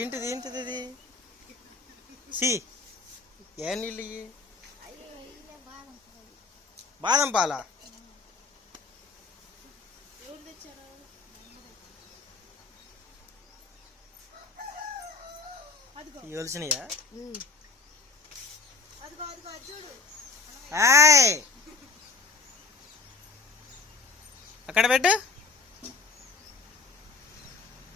ఏంటిది ఏంటిది ఇది? సి ఏ నీళ్ళు ఇవి? బాదం పాలా? ఇవ్వాల్సినయా? అక్కడ పెట్టు.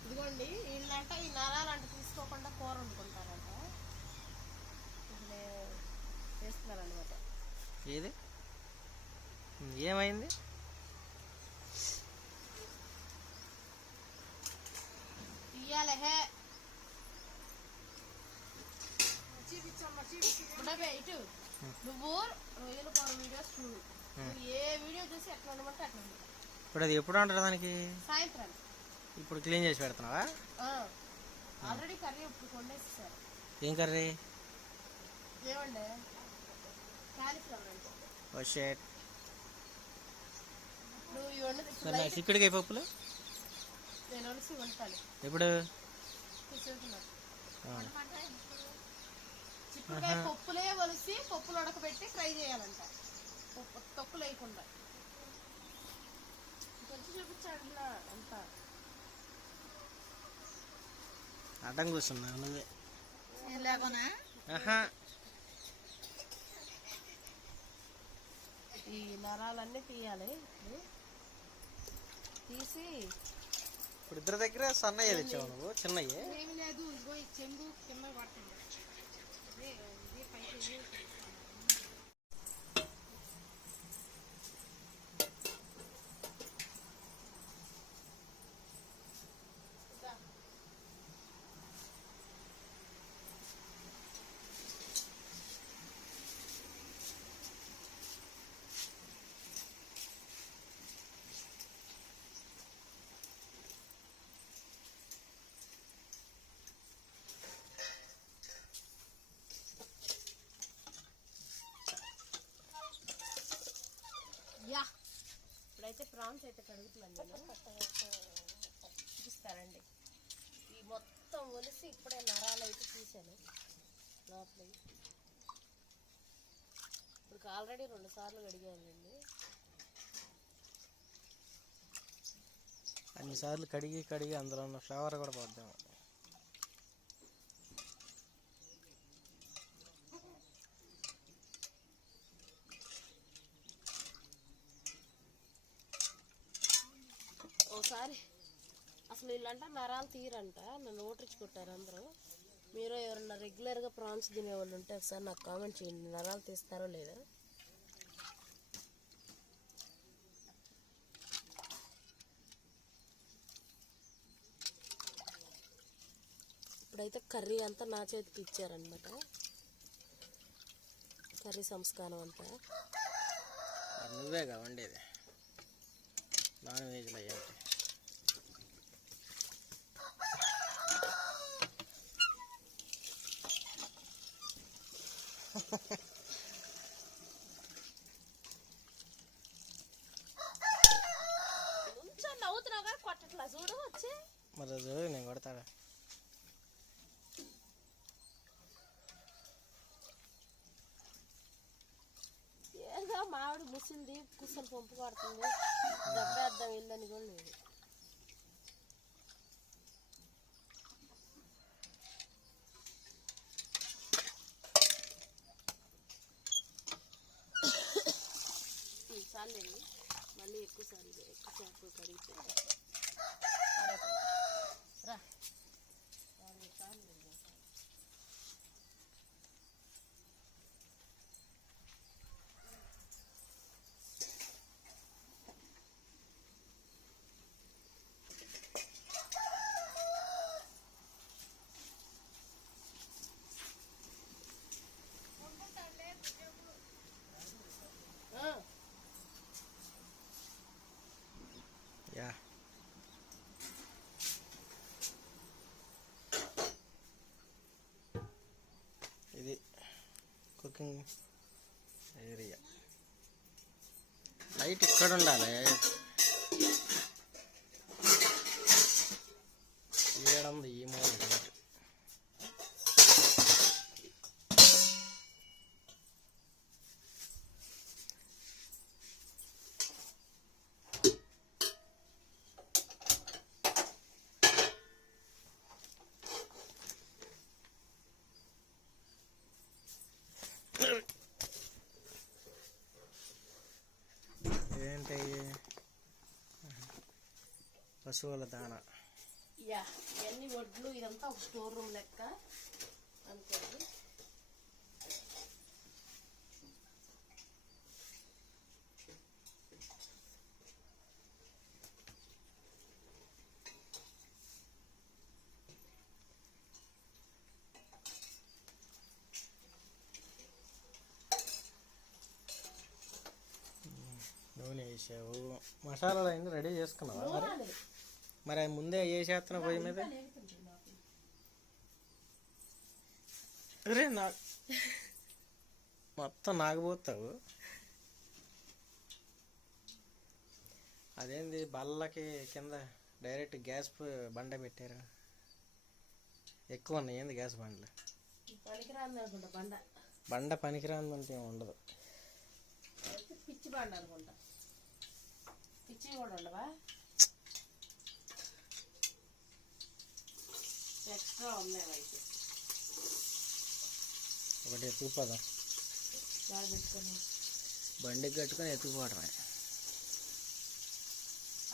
ఇదిగోండి వీళ్ళంట ఈ నరాలంట తీసుకోకుండా కూర వండుకుంటారంట. చేస్తున్నారనమాట. ఏది ఏమైంది? ఇయ్యాలే ఇటు నువ్వు రొయ్యల కూర వీడియోస్ చూడు. ఏ వీడియో చూసి ఎట్లా ఉండమంటే అట్లా ఉంటుంది. ఇప్పుడు అది ఎప్పుడు అంటారు దానికి? సాయంత్రం. ఇప్పుడు క్లీన్ చేసి పెడుతున్నావా? ఆల్రెడీ కర్రీ ఇప్పుడు కొండేసేసారు. ఏం కర్రీ? ఏమండి కాలీఫ్లవర్ అంటే. ఓ షేట్. నువ్వు ఇవన్నీ చిక్కుడుకాయ పప్పులు నేను వలిసి వండుతాను. ఎప్పుడు? చిక్కుడుకాయ పప్పులే వలిసి పప్పులు ఉడకబెట్టి ఫ్రై చేయాలంట. తొక్కులు వేయకుండా. కొంచెం చూపించాడు అంతా. అడ్డం కూర్చున్నా నువ్వే లేకునా. ఈ నరాలన్నీ తీయాలి. తీసి ఇప్పుడు ఇద్దరి దగ్గర సన్నయ్య తెచ్చావు నువ్వు, చిన్నయ్యే ఏమి లేదు. ఇదిగో ఈ చెంబు కింద పడుతుంది. ఇప్పుడైతే ప్రాన్స్ అయితే కడుగుతున్నాను నేను. చూపిస్తానండి. ఈ మొత్తం ఒలిసి ఇప్పుడే నరాలు అయితే తీసాను లోపల. ఇప్పుడు ఆల్రెడీ 2 సార్లు కడిగానండి. అన్నిసార్లు కడిగి అందులో ఉన్న ఫ్లేవర్ కూడా పోద్దాం. ఒకసారి అసలు వీళ్ళంట నరాలు తీరంట. నన్ను ఓటరిచ్చి కొట్టారు అందరూ. మీరు ఎవరన్నా రెగ్యులర్గా ప్రాన్స్ తినేవాళ్ళు ఉంటే ఒకసారి నాకు కామెంట్ చేయండి, నరాలు తీస్తారో లేదా. ఇప్పుడైతే కర్రీ అంతా నా చేతికి ఇచ్చారనమాట. కర్రీ సంస్కారం అంతా నువ్వేగా వండేది. నాన్ వెజ్లో ఏంటి? కొంచెం నవ్వుతున్నావుగా కొట్టట్లా చూడు వచ్చి. మరి రోజు నేను కొడతాడా? ఏదో మామిడి ముసింది కూర్చొని పంపు పడుతుంది. దెబ్బేద్దాం వెళ్ళని కూడా లేదు. చాలండి. మళ్ళీ ఎక్కువసేపు కడిగితే రా. ఇది కుకింగ్ ఏరియా. లైట్ ఇక్కడ ఉండాలి. ఏడంది ఈ మూల లైట్. ఏంటయ్యి? పశువుల దానా. యా, ఇవన్నీ వడ్లు, ఇదంతా ఒక స్టోర్ రూమ్ లెక్క అనుకోండి. నూనె వేసావు, మసాలాలు అన్నీ రెడీ చేసుకున్నావా? మరి అవి ముందే వేసేస్తున్నా పొయ్యి మీద. అరే మొత్తం నాగబోతావు. అదేంది బల్లకి కింద డైరెక్ట్ గ్యాస్ బండ పెట్టారు? ఎక్కువ ఉన్నాయి ఏంది గ్యాస్ బండ్లు? పనికిరాంది అనుకుంటా బండ. బండ పనికిరాంది అంటే ఏమి ఉండదు. పిచ్చి బండ అనుకుంటా. పిచ్చి కూడా ఉండవా? ఎక్స్ట్రా ఉన్నాయి అయితే. ఒకటి ఎత్తుకుపోదాం, బండికి కట్టుకొని ఎత్తుకుపోవడమే.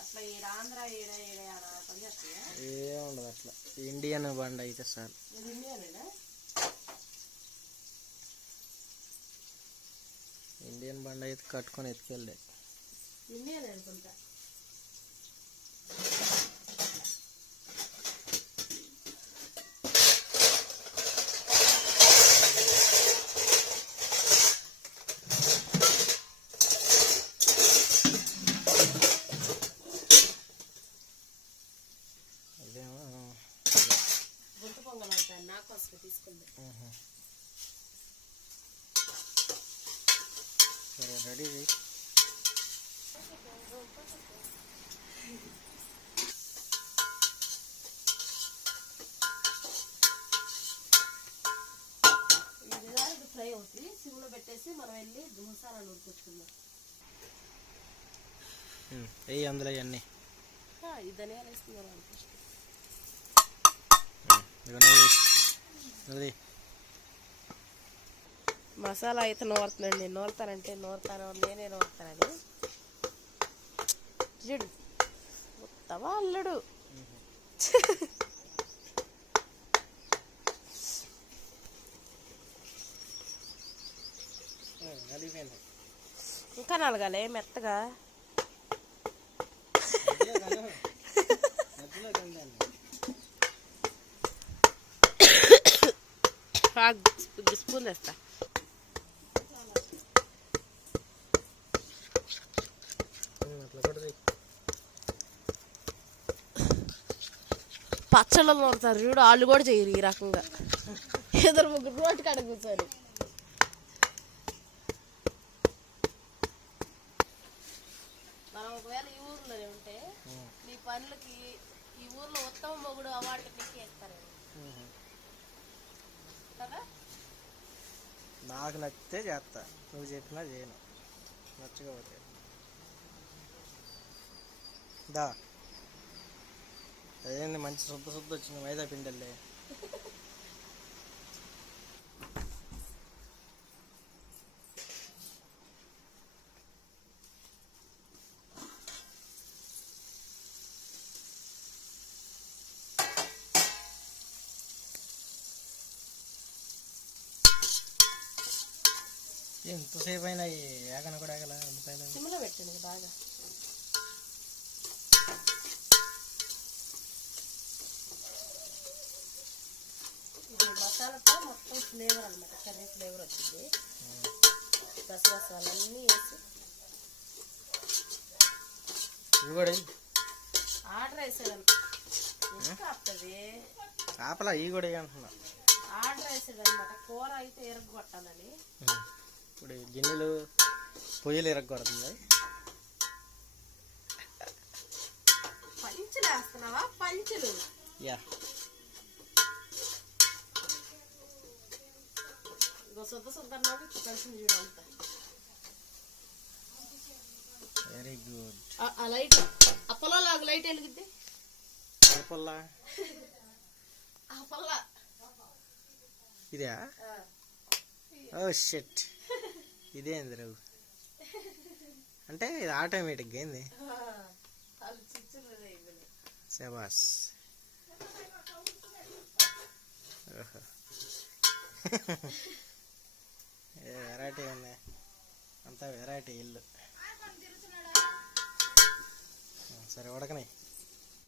అట్లా ఈడ ఆంధ్ర ఈడ ఈడ పని చేస్తాయా? ఏముండదు అట్లా. ఇండియన్ బండి అయితే సార్. ఇండియనేనా? ఇండియన్ బండి అయితే కట్టుకొని ఎత్తుకెళ్ళే. ఇండియన్ అనుకుంటా. గుంట పొంగల్ అంటాను, నాకు అసలు తీసుకుంది. సరే రెడీ. ఇది ఫ్రై అవుతుంది. సిమ్లో పెట్టేసి మనం వెళ్ళి మసాలా నూరుకొచ్చుకుందాం. వెయ్యి అందులో ఇవన్నీ. ఈ ధనియాలు వేసుకుందాం. మసాలా అయితే నూరుతానండి. నూరుతానంటే నూరుతాను, నేనే నూరుతానని. చూడు మొత్తవా అల్లుడు. ఇంకా నలగాలి మెత్తగా. స్పూన్ వేస్తా. పచ్చళ్ళు నూరుతారు చూడు, వాళ్ళు కూడా చేయరు ఈ రకంగా. ఇద్దరు ముగ్గురు రోడ్డు కాడ కూర్చొని. మనం ఒకవేళ ఈ ఊర్లోనే ఉంటే నీ పనులకి ఈ ఊర్లో ఉత్తమ మొగుడు అవార్డు నీకు వేస్తారు కదా. నాకు నచ్చితే చేస్తా, నువ్వు చెప్పినా చేయను. నచ్చకపోతే దా. అదేంది మంచి శుద్ధ వచ్చింది మైదా పిండల్లే. ఎంతసేపు అయినా ఏగన కూడా ఏగల ఉల్లిపాయలు సిమ్లో పెట్టండి బాగా. ఇది మసాలాతో మొత్తం ఫ్లేవర్ అనమాట, కర్రీ ఫ్లేవర్ వచ్చింది. గసగసాలన్నీ వేసి ఆర్డర్ వేసాడు. ఇంకా వస్తుంది ఆపలా ఇవి కూడా అంటున్నా. ఆర్డర్ వేసాడు అనమాట. కూర అయితే ఎరగొట్టాలని. ఇప్పుడు గిన్నెలు పొయ్యిలు ఎరగొడుతుంది. పంచులు వేస్తున్నావా? పంచులు. యా, శుద్ధ కలిసింది చూడంతా. Very good. ఆ లైట్ అప్పలో లాగా లైట్ వెలుగుద్ది. ఓ షిట్, ఇదేంది రావు? అంటే ఇది ఆటోమేటిక్గా ఏంది వాళ్ళు చిచ్చులు అయిపోయినాయి. శబాస్. ఓహో. వెరైటీ ఉన్నాయి, అంతా వెరైటీ ఇల్లు. సరే ఉడకని.